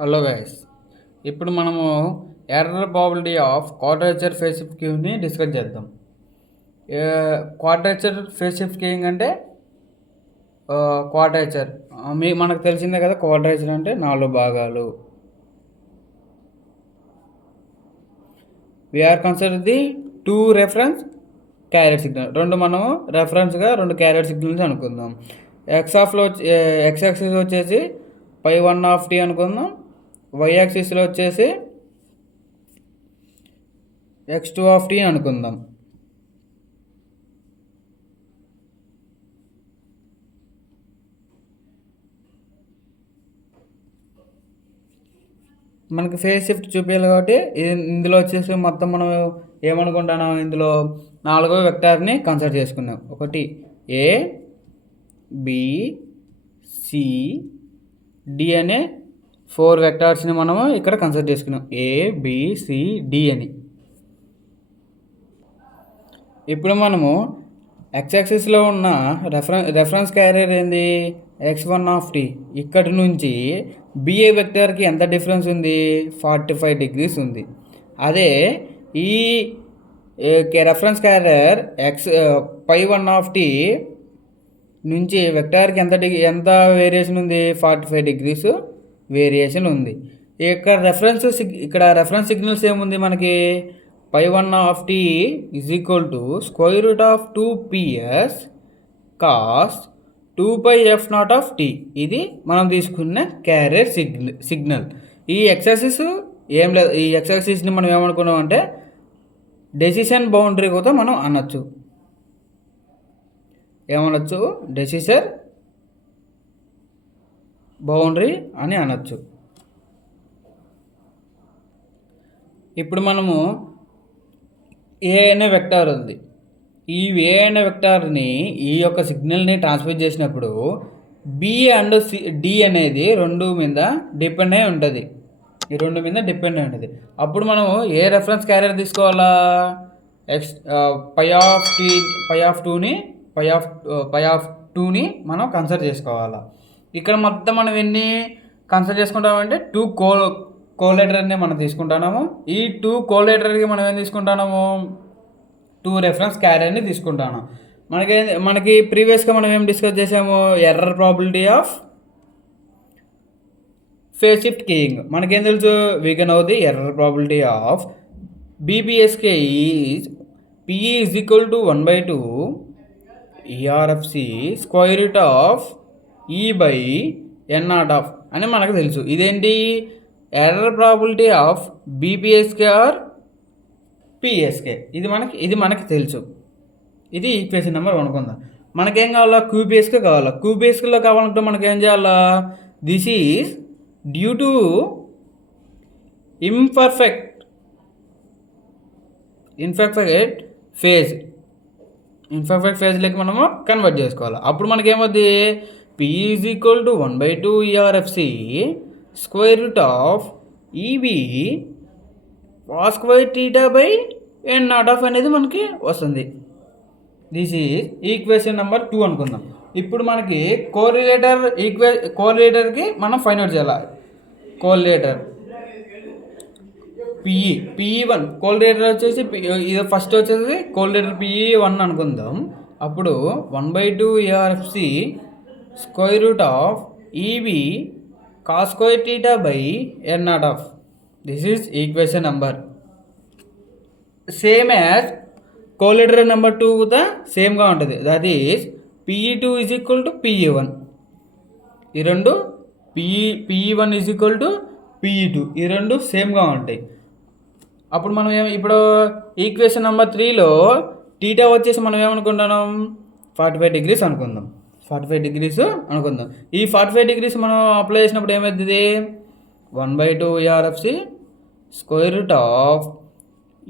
Hello guys, ఇప్పుడు మనము error probability of quadrature phase shift క్యూని డిస్కస్ చేద్దాం. క్వాడ్రేచర్ ఫేస్ షిఫ్ట్ క్యూయింగ్ అంటే క్వాడ్రేచర్ మనకు తెలిసిందే కదా. క్వాడ్రేచర్ అంటే 4 భాగాలు. We are consider the 2 reference carrier signal. మనము రెఫరెన్స్గా 2 క్యారియర్ సిగ్నల్స్ అనుకుందాం. ఎక్స్ యాక్సిస్ వచ్చేసి π1 అనుకుందాం. వై యాక్సిస్లో వచ్చేసి x2 అనుకుందాం. మనకి ఫేస్ షిఫ్ట్ చూపించాలి కాబట్టి ఇందులో వచ్చేసి మొత్తం మనం ఏమనుకుంటున్నాం, ఇందులో 4వ వెక్టార్ని కన్సిడర్ చేసుకున్నాం. ఒకటి ఏ బి సి డి అనే 4 వెక్టార్స్ని మనము ఇక్కడ కన్సిడర్ చేసుకున్నాం. ఏ బి సి డి అని. ఇప్పుడు మనము ఎక్స్ యాక్సిస్లో ఉన్న రెఫరెన్స్ క్యారియర్ ఏంది, x1. ఇక్కడి నుంచి బిఏ వెక్టర్కి ఎంత డిఫరెన్స్ ఉంది, 45 degrees ఉంది. అదే ఈ రెఫరెన్స్ క్యారియర్ π1 నుంచి వెక్టార్కి ఎంత వేరియేషన్ ఉంది, 45 degrees వేరియేషన్ ఉంది. ఇక్కడ రెఫరెన్స్ సిగ్నల్స్ ఏముంది మనకి, π1 = √2ps cos 2πf0 ఇది మనం తీసుకున్న క్యారియర్ సిగ్నల్. ఈ ఎక్సర్సైజ్ ఏం లేదు. ఈ ఎక్సర్సైజ్ని మనం ఏమనుకున్నాం అంటే డెసిషన్ బౌండరీ కూడా మనం అనొచ్చు. డెసిషన్ బౌండరీ అని అనొచ్చు. ఇప్పుడు మనము ఏ అనే వెక్టార్ ఉంది. ఈ ఏ అనే వెక్టార్ని ఈ యొక్క సిగ్నల్ని ట్రాన్స్ఫర్ చేసినప్పుడు బి అండ్ డి అనేది 2 మీద డిపెండ్ అయి ఉంటుంది. ఈ 2 మీద డిపెండ్ అయి ఉంటుంది. అప్పుడు మనము ఏ రెఫరెన్స్ క్యారియర్ తీసుకోవాలా, π2ని మనం కన్సిడర్ చేసుకోవాలా. ఇక్కడ మొత్తం మనం ఎన్ని కన్సిడర్ చేసుకుంటామంటే 2 కోలేటర్ని మనం తీసుకుంటున్నాము. ఈ 2 కోలేటర్కి మనం ఏం తీసుకుంటున్నాము, 2 రెఫరెన్స్ క్యారియర్ని తీసుకుంటాను. మనకి ప్రీవియస్గా మనం ఏం డిస్కస్ చేసాము, error probability of phase shift keying. మనకేం తెలుసు, we can know the error probability of BPSK is PE = 1/2 ERFC √E/N0 అని మనకు తెలుసు. ఇదేంటి, error probability of BPSK or PSK. ఇది మనకి తెలుసు. ఇది ఈక్వేషన్ నెంబర్ 1 అనుకుందాం. మనకేం కావాలా, QPSK కావాలా. QPSKలో కావాలంటే మనకేం చేయాలా, this is due to imperfect ఫేజ్లోకి మనము కన్వర్ట్ చేసుకోవాలి. అప్పుడు మనకేమవుద్ది, PE = 1/2 ERFC √EB cos²θ/N0 అనేది మనకి వస్తుంది. దిస్ ఈజ్ ఈక్వేషన్ నెంబర్ 2 అనుకుందాం. ఇప్పుడు మనకి కోరిలేటర్కి మనం ఫైండ్ అవుట్ చేయాలి. కోరిలేటర్ PE1 కోరిలేటర్ వచ్చేసి ఇది ఫస్ట్ వచ్చేసి కోరిలేటర్ PE1 అనుకుందాం. అప్పుడు 1/2 ERFC √EB cos²θ/N0. This is equation number. Same as correlator number 2 కూడా సేమ్గా ఉంటుంది. That is PE2 = PE1. ఈ రెండు PE1 = PE2 ఈ రెండు సేమ్గా ఉంటాయి. అప్పుడు మనం ఇప్పుడు ఈక్వేషన్ నెంబర్ 3లో టీటా వచ్చేసి మనం ఏమనుకుంటున్నాం, 45 degrees అనుకుందాం. 45 degrees అనుకుందాం. ఈ 45 degrees మనం అప్లై చేసినప్పుడు ఏమవుతుంది, 1/2 ERFC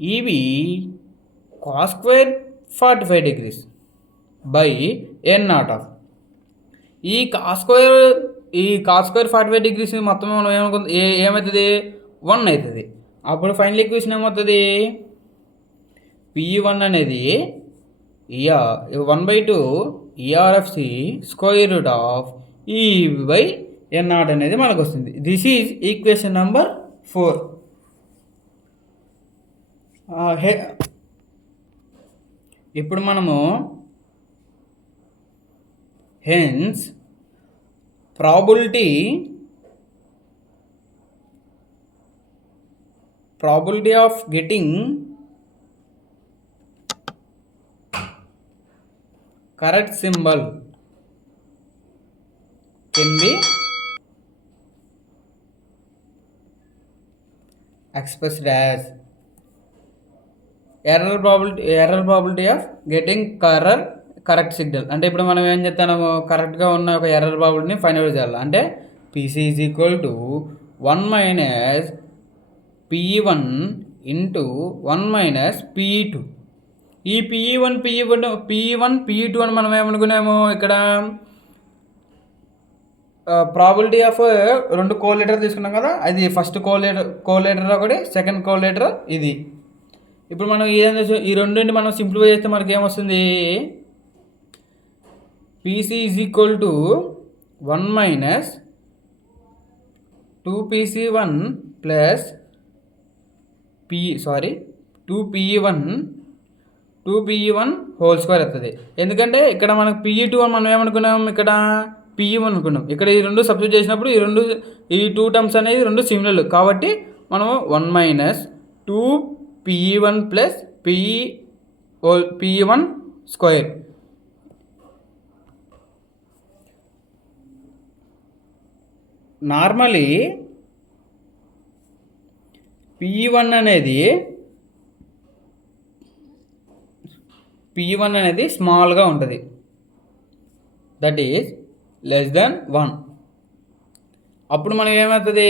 √EB cos²45 /N0. ఈ cos²45 degrees మొత్తం మనం ఏమవుతుంది, 1 అవుతుంది. అప్పుడు ఫైనల్ ఈక్వేషన్ ఏమవుతుంది, PE1 అనేది 1/2 ERFC √EB ఎన్ నాట్ అనేది మనకు వస్తుంది. This is equation number 4. ఇప్పుడు మనము hence probability of getting correct symbol can be expressed as error probability of getting correct signal. అంటే ఇప్పుడు మనం ఏం చేస్తాము, కరెక్ట్గా ఉన్న ఒక ఎర్రర్ ప్రాబిలిటీని ఫైండ్ అవుట్ చేయాలి. అంటే PC is equal to 1 minus PE1 into 1 minus PE2. ఈ PE1 PE2 అని మనం ఏమనుకున్నాము, ఇక్కడ ప్రాబిలిటీ ఆఫ్ 2 కోలేటర్ తీసుకున్నాం కదా, అది ఫస్ట్ కోలేటర్ ఒకటి, సెకండ్ కోలేటర్ ఇది. ఇప్పుడు మనం ఈ రెండింటిని మనం సింప్లిఫై చేస్తే మనకి ఏమొస్తుంది, PC is equal to 1 minus 2PC1 plus 2PE1 whole square అవుతుంది. ఎందుకంటే ఇక్కడ మనకు PE2 అని మనం ఏమనుకున్నాం, ఇక్కడ PE1 అనుకున్నాం. ఇక్కడ ఈ రెండు సబ్స్టిట్యూట్ చేసినప్పుడు ఈ 2 టర్మ్స్ అనేది రెండు సిమిలర్ కాబట్టి మనము 1 minus 2PE1 plus PE1 square. Normally PE1 అనేది స్మాల్గా ఉంటుంది, దట్ ఈజ్ లెస్ దెన్ 1. అప్పుడు మనం ఏమవుతుంది,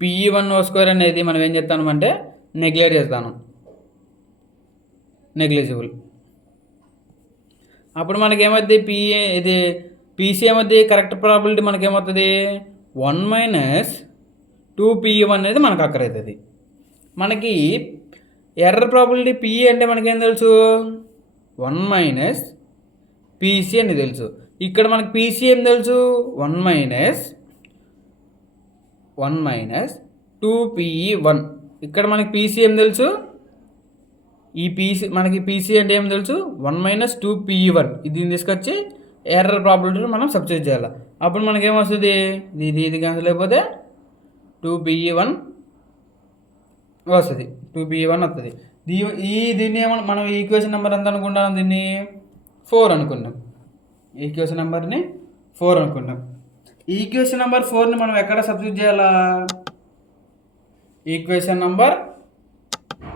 PE1 స్క్వేర్ అనేది మనం ఏం చేస్తామంటే నెగ్లెక్ట్ చేస్తాను, నెగ్లిజిబుల్. అప్పుడు మనకేమవుతుంది, PC ఏమవుతుంది, కరెక్ట్ ప్రాబిలిటీ మనకేమవుతుంది 1 మైనస్ 2PE1 అనేది మనకు అక్కరవుతుంది. మనకి ఎర్రర్ ప్రాబిలిటీ PE అంటే మనకేం తెలుసు, 1 మైనస్ PC అని తెలుసు. ఇక్కడ మనకి PC ఏం తెలుసు, 1 మైనస్ 2PE1. ఇక్కడ మనకి PC ఏం తెలుసు, మనకి PC అంటే ఏం తెలుసు, 1 మైనస్ 2PE1. దీన్ని తీసుకొచ్చి ఎర్రర్ ప్రాబిలిటీ మనం సబ్స్టిట్యూట్ చేయాలి. అప్పుడు మనకేమొస్తుంది, ఇది క్యాన్సిల్ అయిపోతే 2PE1 వస్తుంది, 2PE1 వస్తుంది. దీన్ని ఏమన్నా మనం ఈక్వేషన్ నెంబర్ ఎంత అనుకుంటాం, దీన్ని 4 అనుకున్నాం. ఈక్వేషన్ నెంబర్ని 4 అనుకున్నాం. ఈక్వేషన్ నెంబర్ 4ని మనం ఎక్కడ సబ్స్టిట్యూట్ చేయాలా, ఈక్వేషన్ నెంబర్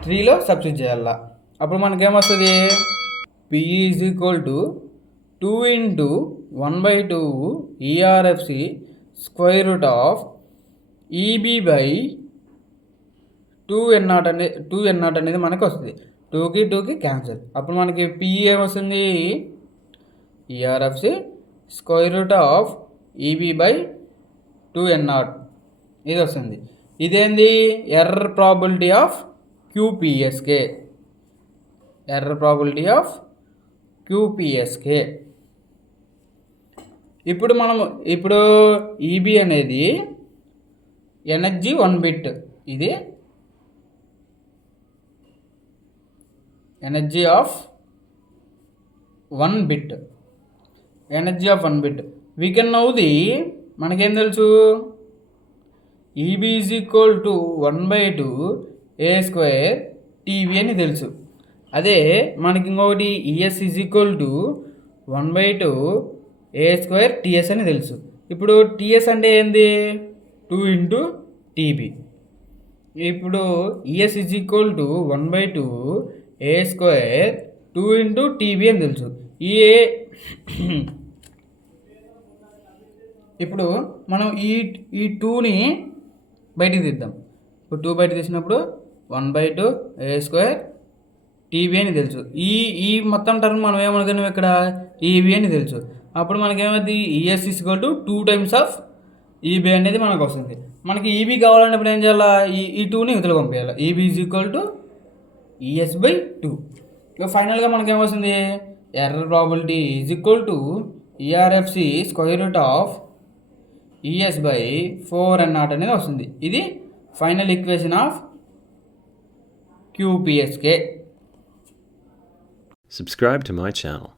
3లో సబ్స్టిట్యూట్ చేయాలా. అప్పుడు మనకేమొస్తుంది, PE is equal to 2 into 1/2 ERFC square root of EB by 2N0 అనేది మనకు వస్తుంది. 2కి క్యాన్సిల్. అప్పుడు మనకి PE ఏమొస్తుంది, ERFC square root of EB by 2N0 ఇది వస్తుంది. ఇదేంది, error probability of QPSK, error probability of QPSK. ఇప్పుడు EB అనేది ఎనర్జీ 1 బిట్, ఇది energy of 1 bit, we can now మనకేం తెలుసు, EB is equal to 1/2 A square TB అని తెలుసు. అదే మనకి ఇంకొకటి ES is equal to 1/2 A square TS అని తెలుసు. ఇప్పుడు TS అంటే ఏంది, 2 ఇంటూ TB. ఇప్పుడు ES is equal to 1/2 A square 2 into TB అని తెలుసు. ఇప్పుడు మనం ఈ 2ని బయటికి తీద్దాం. ఇప్పుడు 2 బయట తీసినప్పుడు 1/2 A స్క్వేర్ TB అని తెలుసు. ఈ మొత్తం టర్మ్ మనం ఏమనుకున్నాం, ఇక్కడ EB అని తెలుసు. అప్పుడు మనకేమైంది, ES is equal to 2 times of EB అనేది మనకు వస్తుంది. మనకి EB కావాలంటే ఇప్పుడు ఏం చేయాలా, ఈ 2ని ఇవతల పంపించాలి. EB is equal to ES by 2. ఇక ఫైనల్గా మనకేమొస్తుంది, error probability is equal to ERFC square root of ES by 4n0 అనేది వస్తుంది. ఇది final equation of QPSK. Subscribe to my channel.